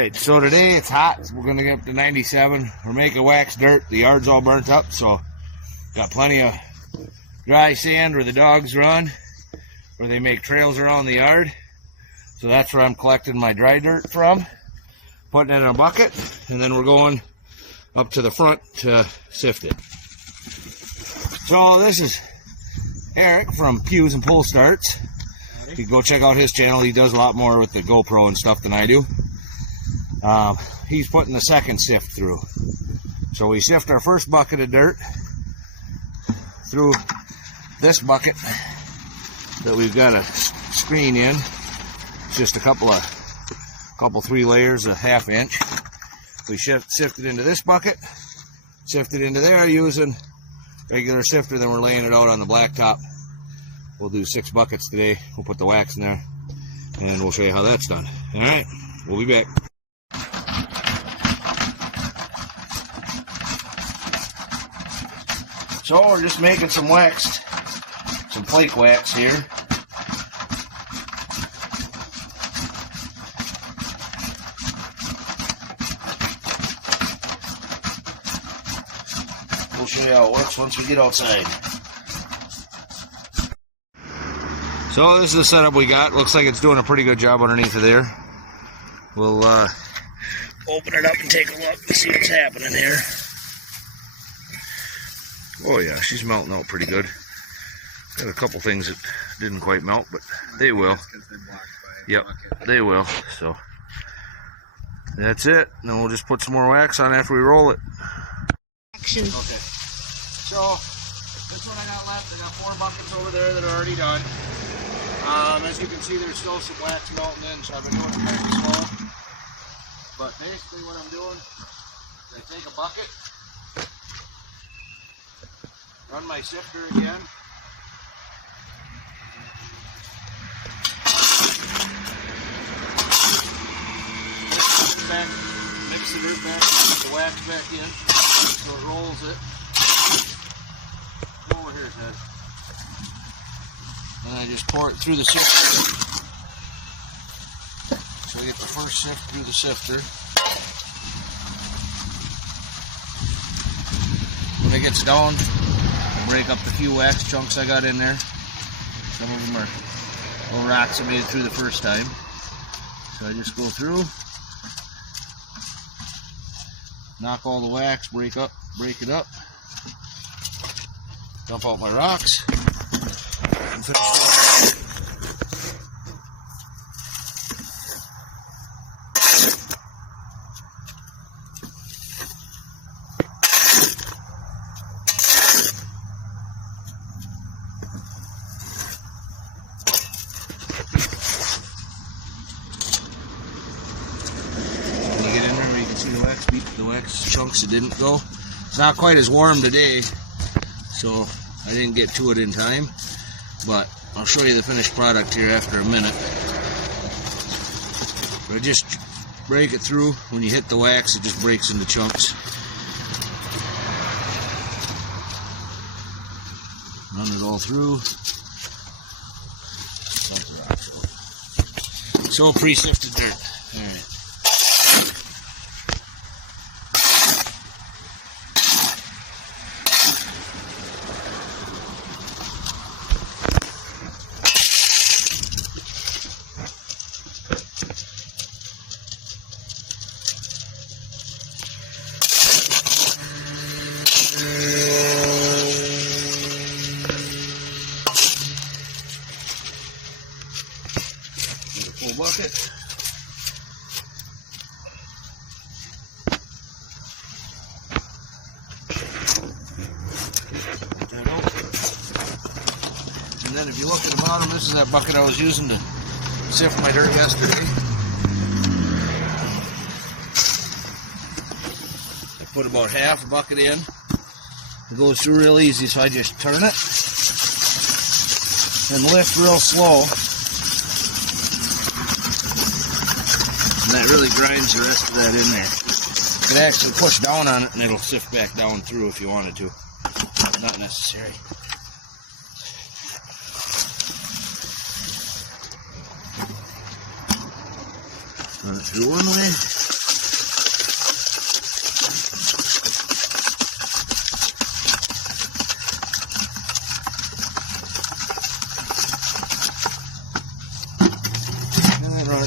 Alright, so today it's hot. We're going to get up to 97. We're making wax dirt. The yard's all burnt up, so got plenty of dry sand where the dogs run, where they make trails around the yard. So that's where I'm collecting my dry dirt from, putting it in a bucket, and then we're going up to the front to sift it. So this is Eric from Pews and Pull Starts. You can go check out his channel. He does a lot more with the GoPro and stuff than I do. He's putting the second sift through. So we sift our first bucket of dirt through this bucket that we've got a screen in. It's just a couple 3 layers, a ½ inch. We sift it into this bucket, sift it into there using regular sifter, then we're laying it out on the blacktop. We'll do 6 buckets today. We'll put the wax in there and we'll show you how that's done. All right, we'll be back. So we're just making some flake wax here. We'll show you how it works once we get outside. So this is the setup we got. Looks like it's doing a pretty good job underneath of there. We'll open it up and take a look and see what's happening here. Oh yeah, she's melting out pretty good. Got a couple things that didn't quite melt, but they will. Yep, they will. So that's it. Then we'll just put some more wax on after we roll it. Action. Okay. So this one I got left. I got 4 buckets over there that are already done. As you can see, there's still some wax melting in, so I've been doing it kind of slow. But basically what I'm doing is I take a bucket, run my sifter again, mix the dirt back, put the wax back in, so it rolls it. Come over here, Ted. And I just pour it through the sifter. So I get the first sift through the sifter. When it gets down, I break up the few wax chunks I got in there. Some of them are little rocks I made through the first time. So I just go through, knock all the wax, break it up, dump out my rocks, and finish it. The wax chunks that didn't go. It's not quite as warm today, so I didn't get to it in time, but I'll show you the finished product here after a minute. But just break it through. When you hit the wax, it just breaks into chunks. Run it all through. So pre-sifted dirt. All right. Full bucket. And then if you look at the bottom, this is that bucket I was using to sift my dirt yesterday. I put about half a bucket in. It goes through real easy, so I just turn it and lift real slow. And that really grinds the rest of that in there. You can actually push down on it and it'll sift back down through if you wanted to. Not necessary. Run it through one way.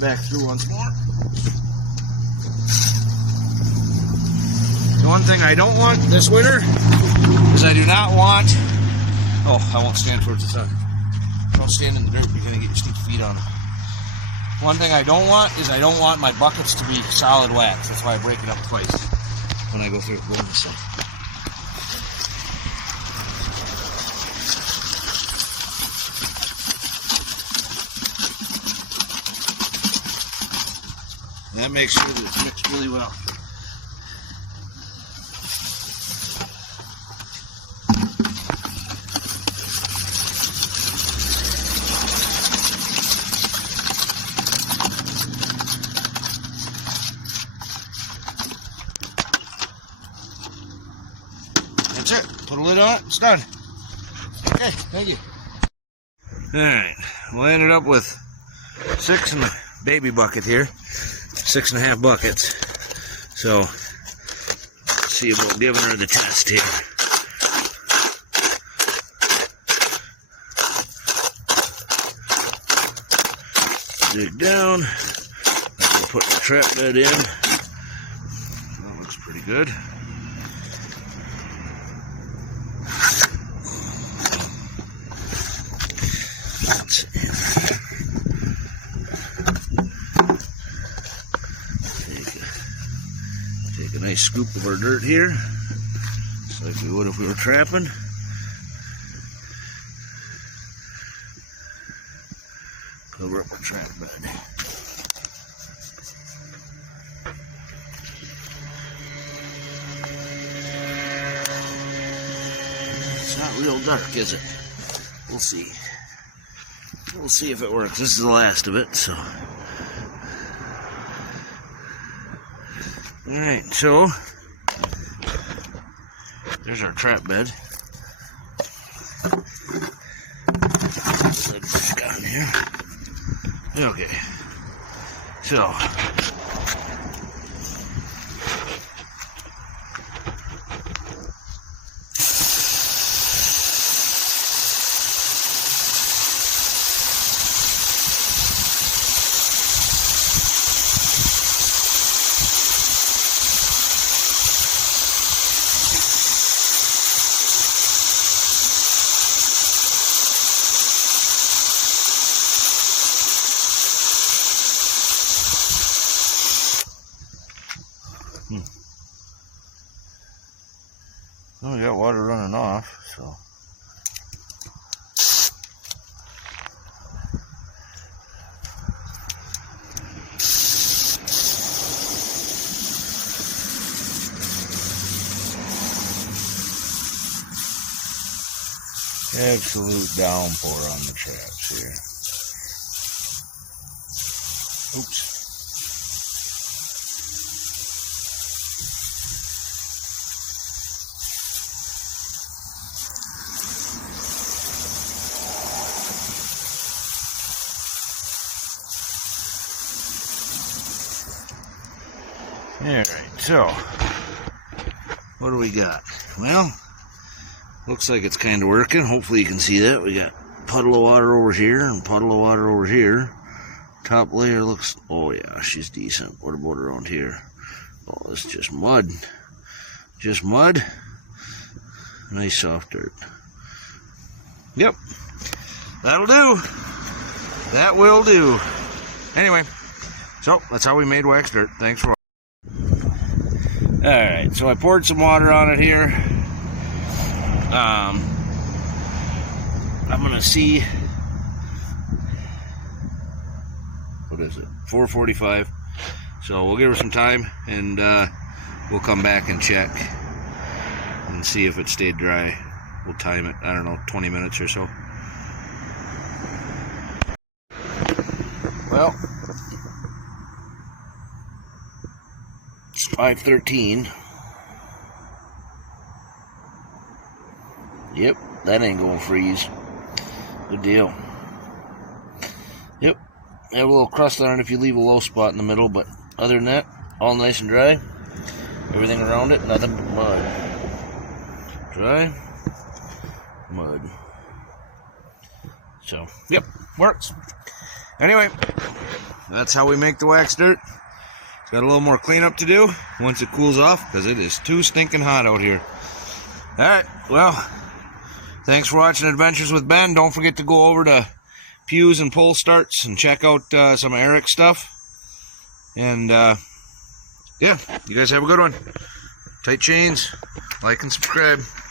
back through once more. The one thing I don't want this winter is I do not want... Oh, I won't stand towards the sun. Don't stand in the dirt, you're going to get your stinky feet on them. One thing I don't want is I don't want my buckets to be solid wax. That's why I break it up twice when I go through in the sun. That makes sure that it's mixed really well. That's it. Put a lid on it. It's done. Okay, thank you. Alright, well, I ended up with 6 in the baby bucket here. 6.5 buckets. So, let's see about giving her the test here. Dig down. I'll put the trap bed in. That looks pretty good. Take a nice scoop of our dirt here, just like we would if we were trapping. Cover up our trap bed. It's not real dark, is it? We'll see. We'll see if it works. This is the last of it, so. Alright, so there's our trap bed. Lid back on here. Okay. So oh, we got water running off, so. Absolute downpour on the traps here. Oops. Alright, so what do we got? Well, looks like it's kind of working. Hopefully you can see that. We got puddle of water over here and puddle of water over here. Top layer looks, oh yeah, she's decent. What about around here? Oh, it's just mud. Just mud. Nice soft dirt. Yep. That'll do. That will do. Anyway, so that's how we made wax dirt. Thanks for watching. Alright, so I poured some water on it here. I'm gonna see, what is it, 4:45. So we'll give her some time and we'll come back and check and see if it stayed dry. We'll time it, I don't know, 20 minutes or so. Well, it's 5:13. Yep, that ain't gonna freeze. Good deal. Yep, have a little crust on it if you leave a low spot in the middle, but other than that, all nice and dry. Everything around it, nothing but mud. Dry, mud. So, yep, works. Anyway, that's how we make the wax dirt. It's got a little more cleanup to do once it cools off because it is too stinking hot out here. Alright, well, thanks for watching Adventures with Ben. Don't forget to go over to Pews and Pole Starts and check out some of Eric's stuff. And yeah, you guys have a good one. Tight chains, like and subscribe.